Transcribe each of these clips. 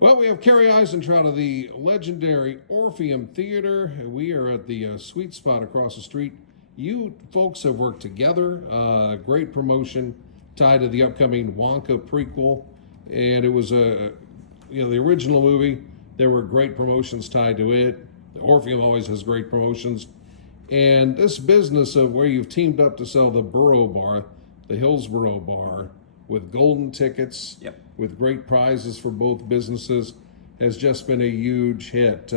Well, we have Cary Eisentrout of the legendary Orpheum Theater. We are at the sweet spot across the street. You folks have worked together. Great promotion tied to the upcoming Wonka prequel, and it was the original movie. There were great promotions tied to it. The Orpheum always has great promotions, and this business of where you've teamed up to sell the Borough Bar, the Hillsboro Bar, with golden tickets, with great prizes for both businesses, has just been a huge hit.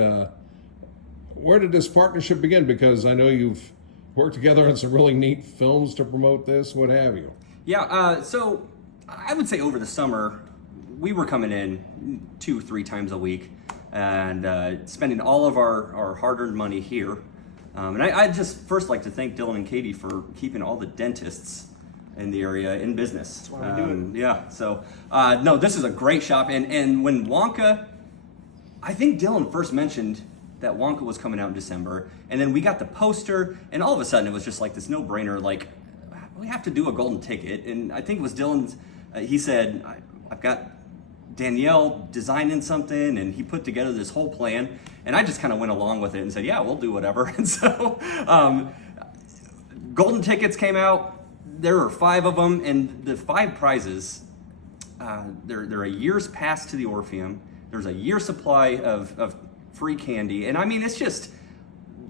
Where did this partnership begin? Because I know you've worked together on some really neat films to promote this, what have you. Yeah, so I would say over the summer, we were coming in 2-3 times a week and spending all of our hard-earned money here. And I'd just first like to thank Dylan and Katie for keeping all the dentists in the area in business. That's why we do it. Yeah, so no, this is a great shop. And when Wonka, I think Dylan first mentioned that Wonka was coming out in December, and then we got the poster, and all of a sudden it was just like this no-brainer, like, we have to do a golden ticket. And I think it was Dylan's, he said, I've got Danielle designing something, and he put together this whole plan, and I just kind of went along with it and said, yeah, we'll do whatever. And so golden tickets came out. There are 5 of them, and the 5 prizes, they're a year's pass to the Orpheum. There's a year supply of free candy, and I mean, it's just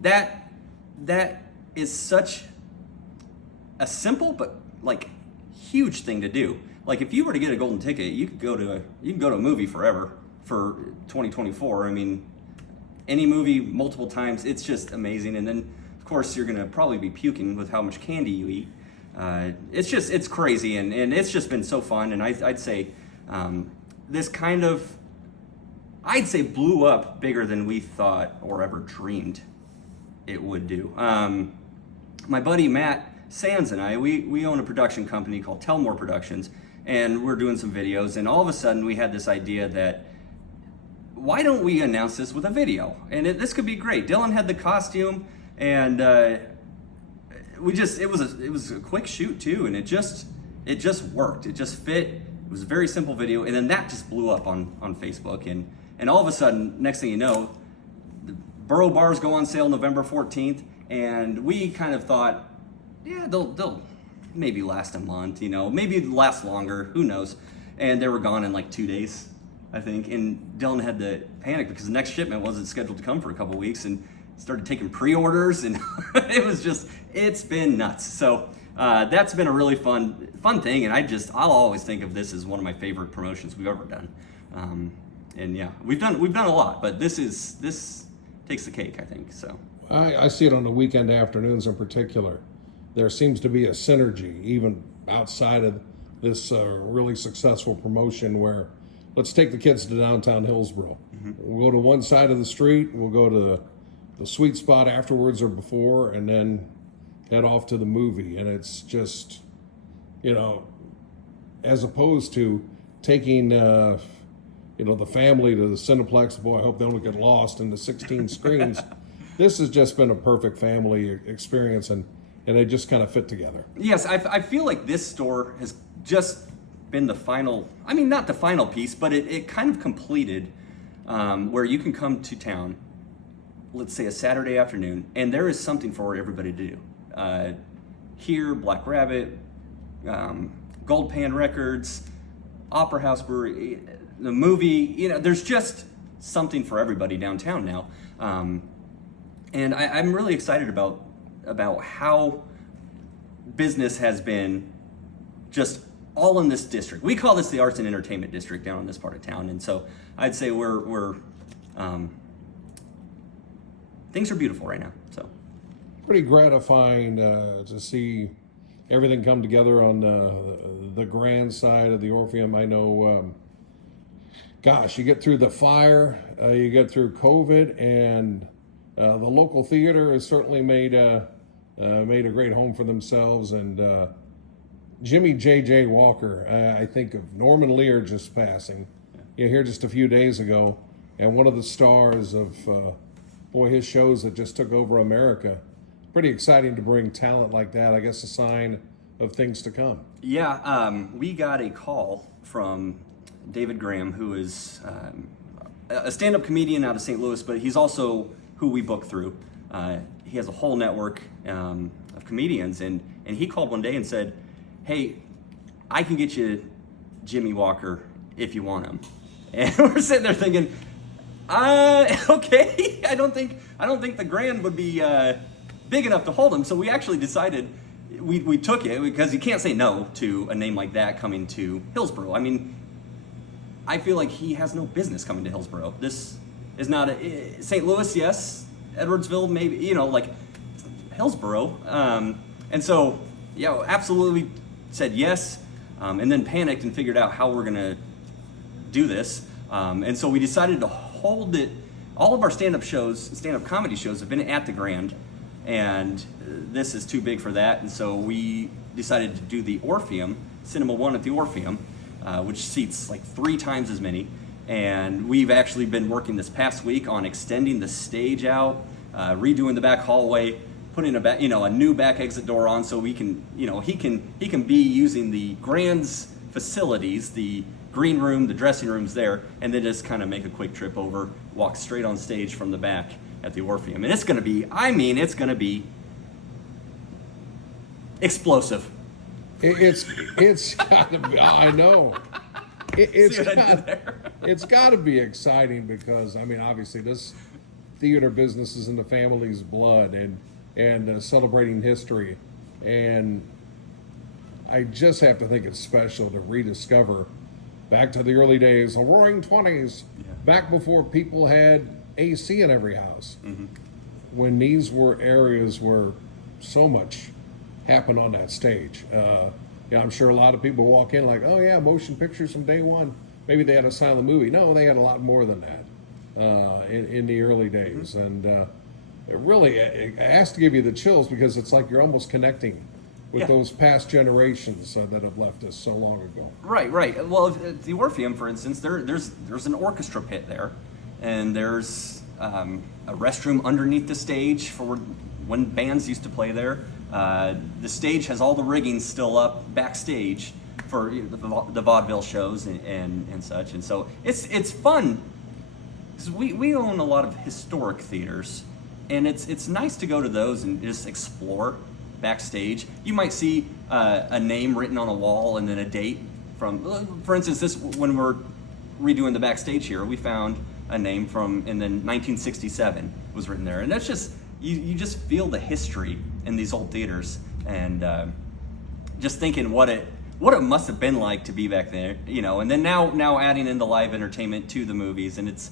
that is such a simple but like huge thing to do. Like if you were to get a golden ticket, you can go to a movie forever for 2024. I mean, any movie multiple times. It's just amazing, and then of course you're gonna probably be puking with how much candy you eat. It's crazy, and it's just been so fun. And I'd say this kind of, I'd say, blew up bigger than we thought or ever dreamed it would do. My buddy Matt Sands and I, we own a production company called Tellmore Productions, and we're doing some videos, and all of a sudden we had this idea that, why don't we announce this with a video? And this could be great. Dylan had the costume, and it was a quick shoot too, and it just worked. It just fit. It was a very simple video, and then that just blew up on Facebook, and all of a sudden, next thing you know, the Borough Bars go on sale November 14th, and we kind of thought, yeah, they'll maybe last a month, maybe last longer, who knows? And they were gone in like 2 days, I think, and Dylan had to panic because the next shipment wasn't scheduled to come for a couple weeks, and started taking pre-orders, and it's been nuts. So that's been a really fun thing, and I'll always think of this as one of my favorite promotions we've ever done. And yeah, we've done a lot, but this takes the cake, I think. So I see it on the weekend afternoons in particular. There seems to be a synergy even outside of this really successful promotion where, let's take the kids to downtown Hillsboro. Mm-hmm. We'll go to one side of the street, we'll go to the sweet spot afterwards or before, and then head off to the movie. And it's just, as opposed to taking the family to the Cineplex, boy, I hope they don't get lost in the 16 screens. This has just been a perfect family experience, and they just kind of fit together. Yes, I feel like this store has just been the final, I mean, not the final piece, but it kind of completed where you can come to town, let's say a Saturday afternoon, and there is something for everybody to do. Here, Black Rabbit, Gold Pan Records, Opera House Brewery, the movie, there's just something for everybody downtown now. And I'm really excited about how business has been just all in this district. We call this the Arts and Entertainment District down in this part of town. And so I'd say we're things are beautiful right now. So pretty gratifying to see everything come together on the grand side of the Orpheum. I know, you get through the fire, you get through COVID, and the local theater has certainly made a great home for themselves. And Jimmy J.J. Walker, I think of Norman Lear just passing, here just a few days ago, and one of the stars of his shows that just took over America. Pretty exciting to bring talent like that. I guess a sign of things to come. Yeah, we got a call from David Graham, who is a stand-up comedian out of St. Louis, but he's also who we book through. He has a whole network of comedians, and he called one day and said, "Hey, I can get you Jimmy Walker if you want him." And we're sitting there thinking, okay, I don't think the Grand would be big enough to hold him. So we actually decided we took it because you can't say no to a name like that coming to Hillsboro. I mean, I feel like he has no business coming to Hillsboro. This is not St. Louis, yes, Edwardsville, maybe, you know, like Hillsboro. And so, yeah, absolutely said yes, and then panicked and figured out how we're gonna do this. And so we decided to hold it. All of our stand-up comedy shows have been at the Grand, and this is too big for that. And so we decided to do the Orpheum, Cinema 1 at the Orpheum, which seats like 3 times as many. And we've actually been working this past week on extending the stage out, redoing the back hallway, putting a new back exit door on, so we can, he can be using the Grand's facilities, the green room, the dressing rooms there, and then just kind of make a quick trip over, walk straight on stage from the back at the Orpheum. And it's going to be, it's going to be explosive. It's got to be, I know. It's got to be exciting because, I mean, obviously this theater business is in the family's blood, and celebrating history. And I just have to think it's special to rediscover back to the early days, the roaring 20s, back before people had AC in every house, when these were areas where so much happened on that stage. I'm sure a lot of people walk in like, oh yeah, motion pictures from day one. Maybe they had a silent movie. No, they had a lot more than that in the early days. And it has to give you the chills because it's like you're almost connecting with those past generations that have left us so long ago. Right. Well, at the Orpheum, for instance, there's an orchestra pit there, and there's a restroom underneath the stage for when bands used to play there. The stage has all the rigging still up backstage for the vaudeville shows and such, and so it's fun because we own a lot of historic theaters, and it's nice to go to those and just explore backstage. You might see a name written on a wall and then a date from, for instance, when we're redoing the backstage here, we found a name from, and then 1967 was written there. And that's just, you just feel the history in these old theaters, and just thinking what it must have been like to be back there, and then now adding in the live entertainment to the movies, and it's